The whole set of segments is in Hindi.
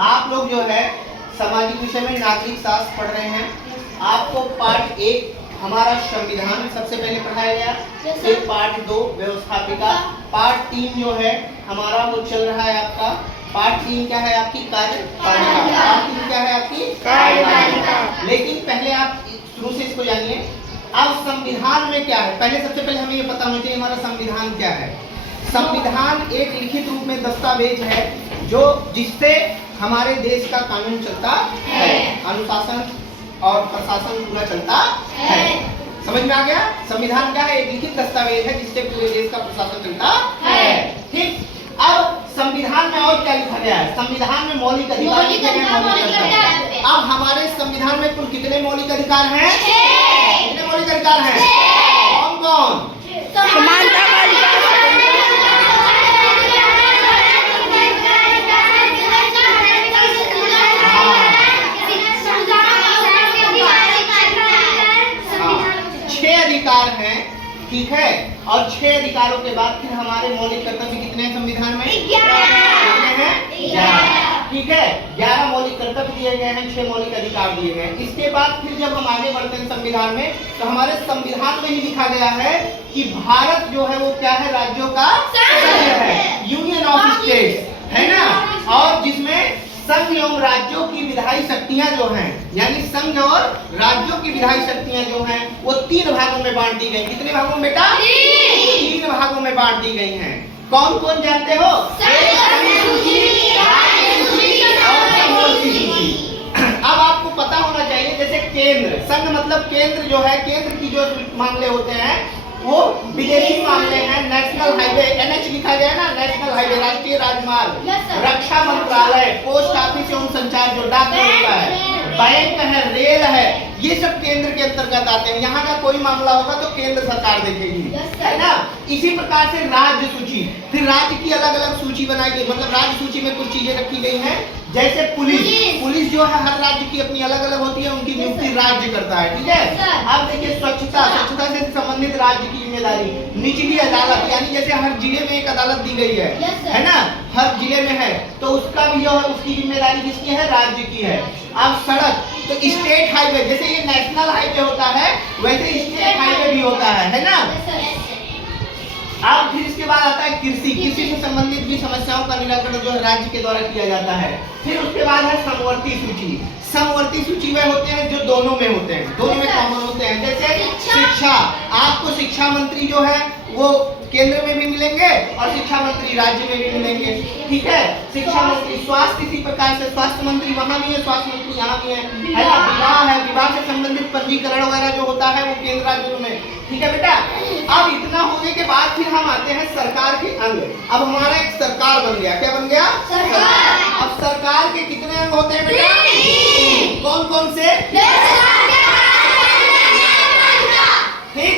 आप लोग जो है सामाजिक विषय में नागरिक शास्त्र पढ़ रहे हैं। आपको पार्ट 1 हमारा संविधान सबसे पहले पढ़ाया गया, फिर पार्ट 2 व्यवस्थापिका, पार्ट 3 जो है हमारा वो चल रहा है आपका पार्ट 3 क्या है आपकी कार्यपालिका, पार्ट 3 क्या है आपकी कार्यपालिका। लेकिन पहले आप शुरू से इसको जानिए। अब संविधान में क्या है, पहले सबसे पहले हमें ये पता होना चाहिए हमारा संविधान क्या है। संविधान एक लिखित रूप में दस्तावेज है जो जिससे हमारे देश का कानून चलता है, अनुशासन और प्रशासन पूरा चलता है। समझ में आ गया? संविधान क्या है? एक लिखित दस्तावेज है जिससे पूरे देश का प्रशासन चलता है। ठीक। अब संविधान में और क्या लिखा गया है? संविधान में मौलिक अधिकार लिखे गए हैं, मौलिक अधिकार। अब हमारे संविधान में कुल कितने मौलिक अधिकार हैं? कितने मौलिक अधिकार हैं? कौन कौन? समानता का अधिकार, अधिकार हैं, ठीक है। और 6 अधिकारों के बाद फिर हमारे मौलिक कर्तव्य कितने हैं संविधान में? 11। ठीक है, 11 मौलिक कर्तव्य दिए गए हैं, 6 मौलिक अधिकार दिए गए हैं। इसके बाद फिर जब हम आगे बढ़ते हैं संविधान में, तो हमारे संविधान में ही लिखा गया है कि भारत जो है वो क्या है? राज्यों का संघ है, यूनियन ऑफ स्टेट्स, है ना। और जिसमें संघ एवं राज्यों की विधायी शक्तियां जो हैं, यानी संघ और राज्यों की विधायी शक्तियां जो हैं वो 3 भागों में बांट दी गई। कितने भागों में बेटा? 3 भागों में बांट दी गई हैं। कौन कौन जानते हो? अब आपको पता होना चाहिए, जैसे केंद्र, संघ मतलब केंद्र जो है, केंद्र की जो मामले होते हैं वो विदेशी मामले हैं, नेशनल हाईवे NH लिखा गया है ना, नेशनल हाईवे राष्ट्रीय राजमार्ग, रक्षा मंत्रालय, पोस्ट ऑफिस एवं संचार जो डाक होता है, बैंक है, रेल है, ये सब केंद्र के अंतर्गत आते हैं। यहाँ का कोई मामला होगा तो केंद्र सरकार देखेगी, है ना। इसी प्रकार से राज्य सूची, फिर राज्य की अलग अलग सूची बनाई गई, मतलब राज्य सूची में कुछ चीजें रखी गई हैं। जैसे पुलिस जो है हर राज्य की अपनी अलग अलग होती है, उनकी नियुक्ति राज्य करता है, ठीक है। अब देखिए स्वच्छता से संबंधित राज्य की जिम्मेदारी, निचली अदालत, यानी जैसे हर जिले में एक अदालत दी गई है ना, हर जिले में है, तो उसका भी जो है उसकी जिम्मेदारी किसकी है? राज्य की है। अब सड़क, तो स्टेट हाईवे, जैसे ये नेशनल हाईवे होता है वैसे स्टेट हाईवे भी होता है ना। अब फिर इसके बाद आता है कृषि से संबंधित भी समस्याओं का निराकरण जो है राज्य के द्वारा किया जाता है। फिर उसके बाद है समवर्ती सूची। समवर्ती सूची में होते हैं जो दोनों में होते हैं, दोनों में कॉमन होते हैं। जैसे शिक्षा, आपको शिक्षा मंत्री जो है वो केंद्र में भी मिलेंगे और शिक्षा मंत्री राज्य में भी मिलेंगे, ठीक है। शिक्षा मंत्री, स्वास्थ्य इसी प्रकार से स्वास्थ्य मंत्री वहां भी है, स्वास्थ्य मंत्री यहाँ भी है ना। विवाह है, विवाह से संबंधित पंजीकरण वगैरह जो होता है वो केंद्र राज्यों में, ठीक है बेटा। अब इतना होने के बाद फिर हम आते हैं सरकार के अंग। अब हमारा एक सरकार बन गया, क्या बन गया? सरकार। अब सरकार के कितने अंग होते हैं बेटा? कौन कौन से? ठीक।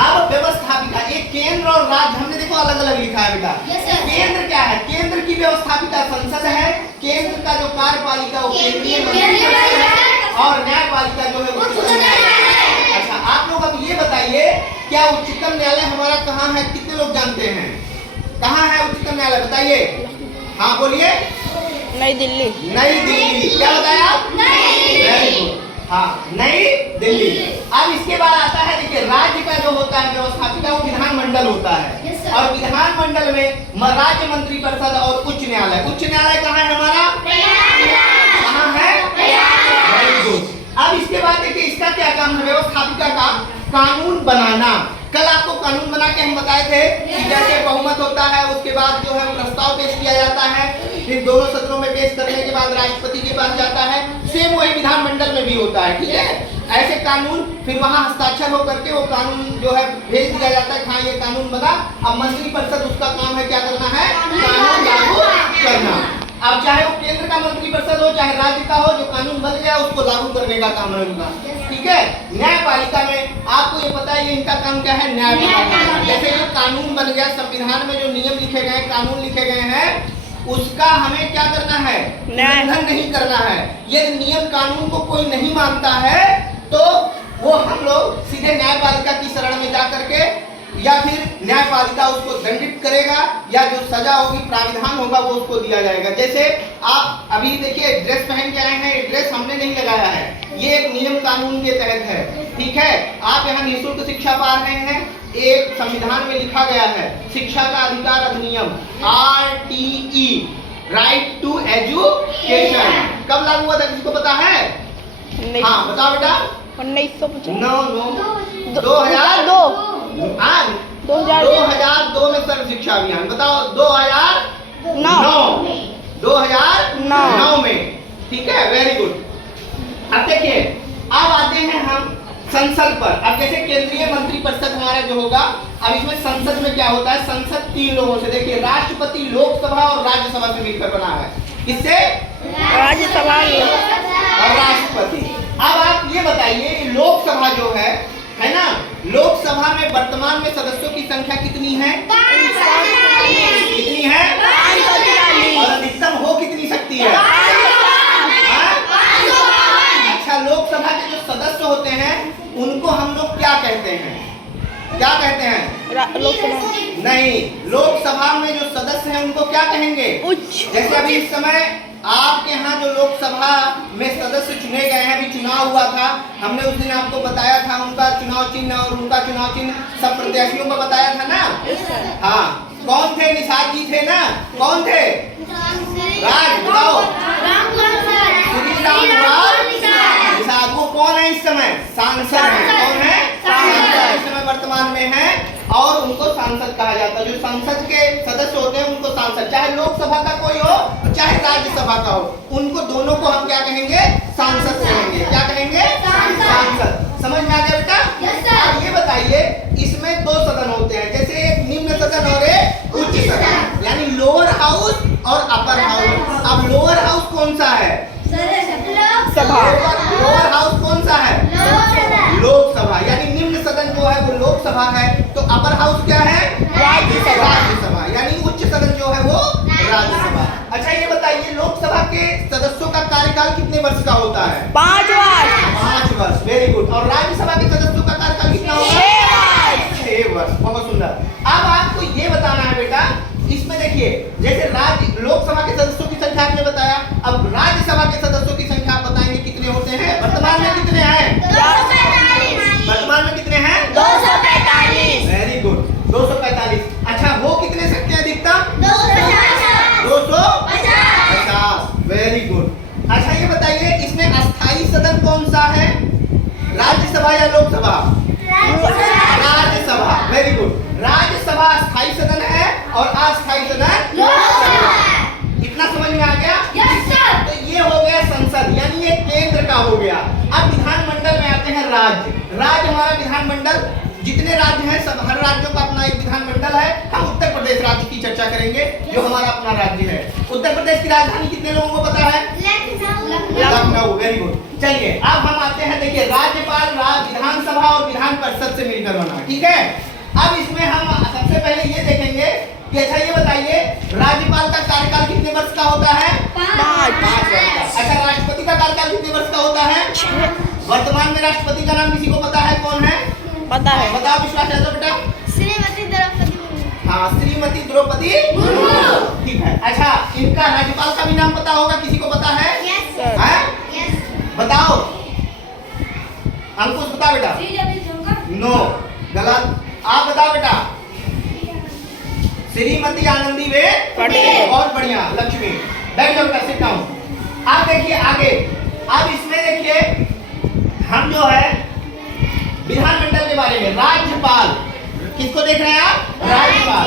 अब व्यवस्थापिका, एक केंद्र और राज्य हमने देखो अलग अलग लिखा है बेटा। केंद्र क्या है? केंद्र की व्यवस्थापिका संसद है, केंद्र का जो कार्यपालिका वो केंद्रीय मंत्रिपरिषद है, और न्यायपालिका जो है वो उच्चतम न्यायालय है। अच्छा, आप लोग अब ये बताइए क्या उच्चतम न्यायालय हमारा कहाँ है? कितने लोग जानते हैं कहाँ है उच्चतम न्यायालय? बताइए। हाँ बोलिए। नई दिल्ली। नई दिल्ली। क्या बताया आप? नई दिल्ली। हाँ, नई दिल्ली। अब इसके बाद आता है, देखिए राज्य का जो होता है व्यवस्थापिका वो विधानमंडल होता है, और विधानमंडल में राज्य मंत्रिपरिषद और उच्च न्यायालय। उच्च न्यायालय कहाँ है हमारा? कहाँ है? Very good. अब इसके बाद देखिए इसका क्या काम है? व्यवस्थापिका का कानून बनाना। कल आपको कानून बना के हम बताए थे कि जैसे बहुमत होता है उसके बाद जो है प्रस्ताव पेश किया जाता है, फिर दोनों सदनों में पेश करने के बाद राष्ट्रपति के पास जाता है। सेम वही विधानमंडल में भी होता है, ठीक है। ऐसे कानून फिर वहां हस्ताक्षर होकर के वो कानून जो है भेज दिया जाता है, हाँ ये कानून बना। अब मंत्रिपरिषद उसका काम है क्या करना है? कानून लागू करना। अब चाहे वो केंद्र का मंत्रिपरिषद हो चाहे राज्य का हो, जो कानून बन गया उसको लागू करने का काम है उनका, ठीक है। न्यायपालिका में आपको ये पता है इनका काम क्या है? न्यायपालिका। जैसे जो कानून बन गया, संविधान में जो नियम लिखे गए, कानून लिखे गए हैं, उसका हमें क्या करना है? उल्लंघन नहीं करना है। यदि नियम कानून को कोई नहीं मानता है तो वो हम लोग सीधे न्यायपालिका की शरण में जा करके या फिर न्यायपालिका उसको दंडित करेगा, या जो सजा होगी, प्राविधान होगा, वो उसको दिया जाएगा। जैसे आप अभी देखिए ड्रेस पहन के आए हैं, ये ड्रेस हमने नहीं लगाया है, ये एक नियम कानून के तहत है, ठीक है। आप यहाँ निःशुल्क शिक्षा पा रहे हैं, एक संविधान में लिखा गया है शिक्षा का अधिकार अधिनियम RTE, राइट टू एजुकेशन, कब लागू हुआ था, किसी को पता है? हाँ बताओ बेटा। 1950 नो नो 2002 2002 में सर्व शिक्षा अभियान, बताओ 2009 में, ठीक है, वेरी गुड। अब देखिए, अब आते हैं हम संसद पर। अब जैसे केंद्रीय मंत्रिपरिषद हमारा जो होगा, अब इसमें संसद में क्या होता है, संसद 3 लोगों से, देखिए राष्ट्रपति, लोकसभा और राज्यसभा से मिलकर बना है। किससे? राज्यसभा और राष्ट्रपति। अब आप ये बताइए, लोकसभा जो है ना, लोकसभा में वर्तमान में सदस्यों की संख्या कितनी है? कितनी है? और अधिकतम हो कितनी सकती है? अच्छा, लोकसभा के जो सदस्य होते हैं उनको हम लोग क्या कहते हैं? क्या कहते हैं? लोकसभा नहीं, लोकसभा में जो सदस्य हैं उनको क्या कहेंगे? उच्च। जैसे अभी इस समय आपके यहाँ जो लोकसभा में सदस्य चुने गए हैं, अभी चुनाव हुआ था, हमने उस दिन आपको बताया था उनका चुनाव चिन्ह और उनका चुनाव चिन्ह सब प्रत्याशियों को बताया था ना। हाँ, कौन थे? निषाद जी थे ना, कौन थे? राज, बताओ। निषाद, वो कौन है इस समय? सांसद है। कौन है? सांसद इस समय वर्तमान में है, और उनको सांसद कहा जाता है। जो संसद के सदस्य होते हैं उनको सांसद, चाहे लोकसभा का कोई हो चाहे राज्यसभा का हो, उनको दोनों को हम क्या कहेंगे? सांसद कहेंगे। क्या कहेंगे? सांसद। समझ में आ गया बेटा? अब ये बताइए, इसमें 2 सदन होते हैं, जैसे एक निम्न सदन और एक उच्च सदन, यानी लोअर हाउस और अपर हाउस। अब लोअर हाउस कौन सा है? सभा। लोअर हाउस कौन सा है? लोकसभा। यानी निम्न सदन जो है वो लोकसभा है, तो अपर हाउस क्या है? राज्यसभा। यानी उच्च सदन जो है वो राज्यसभा। अच्छा, ये बताइए, लोकसभा के सदस्यों का कार्यकाल कितने वर्ष का होता है? 5 वर्ष। 5 वर्ष, वेरी गुड। और राज्यसभा के सदस्यों का कार्यकाल कितना होगा? 6 वर्ष। बहुत सुंदर। अब आपको ये बताना है बेटा, इसमें देखिए, जैसे लोकसभा के सदस्यों की संख्या आपने बताया, अब राज्यसभा के सदस्यों की संख्या आप बताएंगे कितने होते हैं? वर्तमान में कितने हैं? 245। वर्तमान में कितने हैं? 245। Very good, 245। अच्छा, वो कितने सकते हैं अधिकतम? 250। Very good. अच्छा, ये बताइए, इसमें अस्थाई सदन कौन सा है? राज्यसभा या लोकसभा? राज्यसभा। Very good. राज्यसभा स्थायी सदन है और अस्थायी सदन लोकसभा। इतना समझ में आ गया? तो ये हो गया संसद, यानी ये केंद्र का हो गया। अब विधानमंडल में आते हैं राज्य। राज्य हमारा विधानमंडल, जितने राज्य हैं सब, हर राज्यों का अपना एक विधानमंडल है। हम उत्तर प्रदेश राज्य की चर्चा करेंगे, जो हमारा अपना राज्य है। उत्तर प्रदेश की राजधानी कितने लोगों को पता है? लखनऊ। Very good. चलिए, अब हम आते हैं, देखिए, राज्यपाल विधानसभा और विधान परिषद से मिलकर बना, ठीक है। अब इसमें हम सबसे पहले ये देखेंगे कि अच्छा, ये बताइए, राज्यपाल का कार्यकाल कितने वर्ष का होता है? 5 वर्ष का। अच्छा, राष्ट्रपति का कार्यकाल कितने वर्ष का होता है? 6। वर्तमान में राष्ट्रपति का नाम किसी को पता है? कौन है? पता है। बताओ विश्वास यादव बेटा। श्रीमती द्रौपदी मुर्मू। हाँ, श्रीमती द्रौपदी मुर्मू, ठीक है। अच्छा, इनका राज्यपाल का भी नाम पता होगा, किसी को पता है? Yes sir. बताओ, अंकुश बता बेटा। नो, गलत। आप बताओ बेटा। श्रीमती आनंदीबेन पटेल। बहुत बढ़िया। लक्ष्मी, बैठ जाओ बेटा, सिट डाउन। अब देखिए आगे, अब इसमें देखिए, हम जो है विधानमंडल के बारे में, राज्यपाल किसको देख रहे हैं आप? राज्यपाल।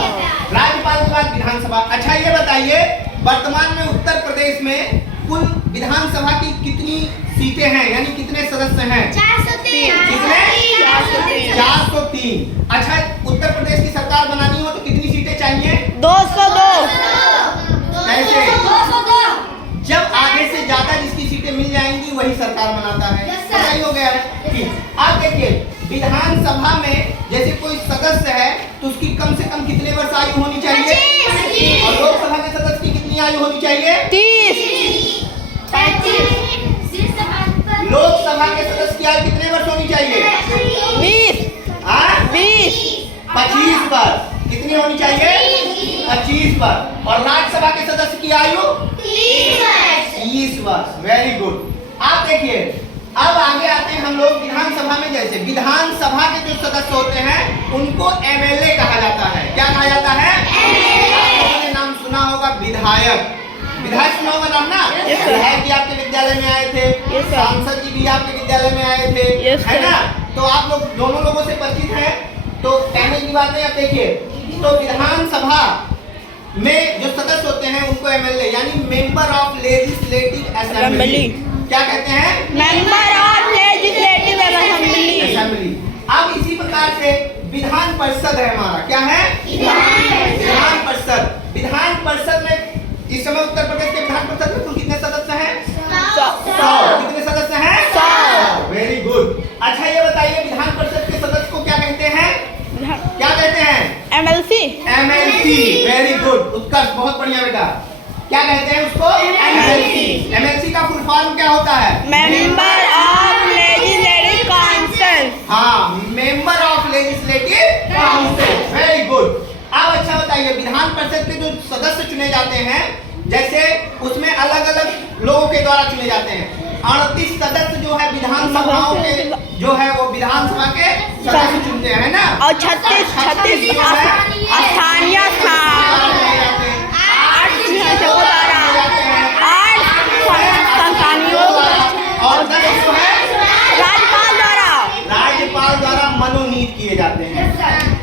राज्यपाल के बाद विधानसभा। अच्छा, ये बताइए, वर्तमान में उत्तर प्रदेश में कुल विधानसभा की कितनी सीटें हैं, यानी कितने सदस्य हैं? 403। कितने? 403। 403। अच्छा, उत्तर प्रदेश की सरकार बनानी हो तो कितनी सीटें चाहिए? 202। कैसे? 202। जब आधे से ज्यादा जिसकी सीटें मिल जाएंगी वही सरकार बनाता है। Yes, sir. सही हो गया है? अब देखिए, विधानसभा में जैसे कोई सदस्य है तो उसकी कम से कम कितने वर्ष आयु होनी चाहिए? 25। और लोकसभा के सदस्य की कितनी आयु होनी चाहिए? 30। 35। लोकसभा के सदस्य की आयु कितने वर्ष होनी चाहिए? 20। हाँ? 20। 25 वर्ष। कितनी होनी चाहिए? 25 वर्ष। और राज्यसभा के सदस्य की आयु 30 वर्ष। Very good. आप देखिए, अब आगे आते हैं हम लोग विधानसभा में। जैसे विधानसभा के जो सदस्य होते हैं उनको एमएलए कहा जाता है। क्या कहा जाता है? आप लोगों ने नाम सुना होगा विधायक। विधायक सुना होगा नाम ना? विधायक भी आपके विद्यालय में आए थे, सांसद जी भी आपके विद्यालय में आए थे, है ना? तो आप लोग दोनों लोगों से परिचित हैं। तो कहने की बात है, आप देखिए, तो विधानसभा में जो सदस्य होते हैं उनको एमएलए यानी मेंबर ऑफ लेजिस्लेटिव असेंबली क्या कहते हैं? Member of legislative assembly. अब इसी प्रकार से विधान परिषद है हमारा। क्या है? विधान परिषद। विधान परिषद में इस समय उत्तर प्रदेश के विधान परिषद में कुल कितने सदस्य हैं? 100। कितने सदस्य हैं? 100। Very good. अच्छा ये बताइए, विधान परिषद के सदस्य को क्या कहते हैं? क्या कहते हैं? MLC. MLC. Very good, Utkarsh, बहुत बढ़िया बेटा। क्या कहते हैं उसको? एमएलसी। एमएलसी का फुल फॉर्म क्या होता है? Member of legislative council. हाँ, member of legislative council. Very good. अब अच्छा बताइए, विधान परिषद के जो सदस्य चुने जाते हैं, जैसे उसमें अलग अलग लोगों के द्वारा चुने जाते हैं। 38 सदस्य जो है विधानसभाओं के जो है वो विधानसभा के सदस्य चुनते हैं ना। और 36 स्थानीय और 10 जो है राज्यपाल द्वारा मनोनीत किए जाते हैं।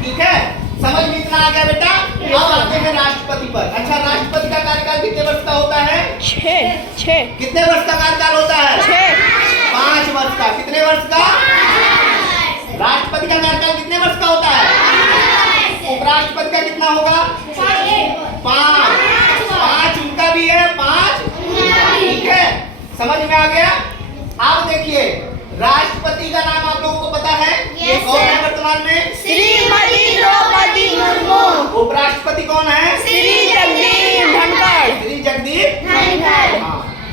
ठीक है, समझ में इतना आ गया बेटा? अब आते हैं राष्ट्रपति पर। अच्छा, राष्ट्रपति का कार्यकाल कितने वर्ष का होता है? 6। कितने वर्ष का कार्यकाल होता है? 5 वर्ष का। कितने वर्ष का? राष्ट्रपति का कार्यकाल कितने वर्ष का होता है? उपराष्ट्रपति का कितना होगा? 5 उनका भी है, 5। ठीक है, समझ में आ गया? अब देखिए, राष्ट्रपति का नाम आप लोगों को पता है? ये कौन है वर्तमान में? श्रीमती द्रौपदी मुर्मू। उपराष्ट्रपति कौन है? श्री जगदीप धनखड़। श्री जगदीप धनखड़।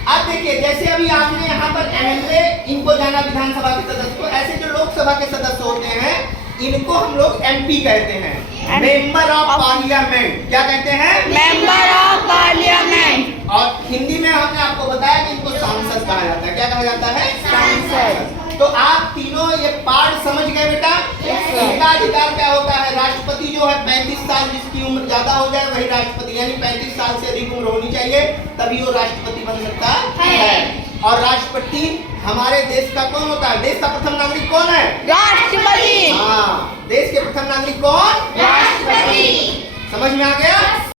अब देखिए, जैसे अभी आपने यहाँ पर एमएलए इनको जाना विधानसभा के सदस्य को, ऐसे जो लोकसभा के सदस्य होते हैं इनको हम लोग एमपी कहते हैं, मेंबर ऑफ पार्लियामेंट। क्या कहते हैं? Member of parliament. और हिंदी में हमने आपको बताया कि इनको सांसद कहा जाता है। क्या कहा जाता है? सांसद। तो आप तीनों ये पार्ट समझ गए बेटा? इनका अधिकार क्या होता है? राष्ट्रपति जो है 35 साल, जिसकी उम्र ज्यादा हो जाए वही राष्ट्रपति, यानी 35 साल से अधिक उम्र होनी चाहिए तभी वो राष्ट्रपति बन सकता है। और राष्ट्रपति हमारे देश का कौन होता है? देश का प्रथम नागरिक कौन है? राष्ट्रपति। हाँ, देश के प्रथम नागरिक कौन? राष्ट्रपति। समझ में आ गया?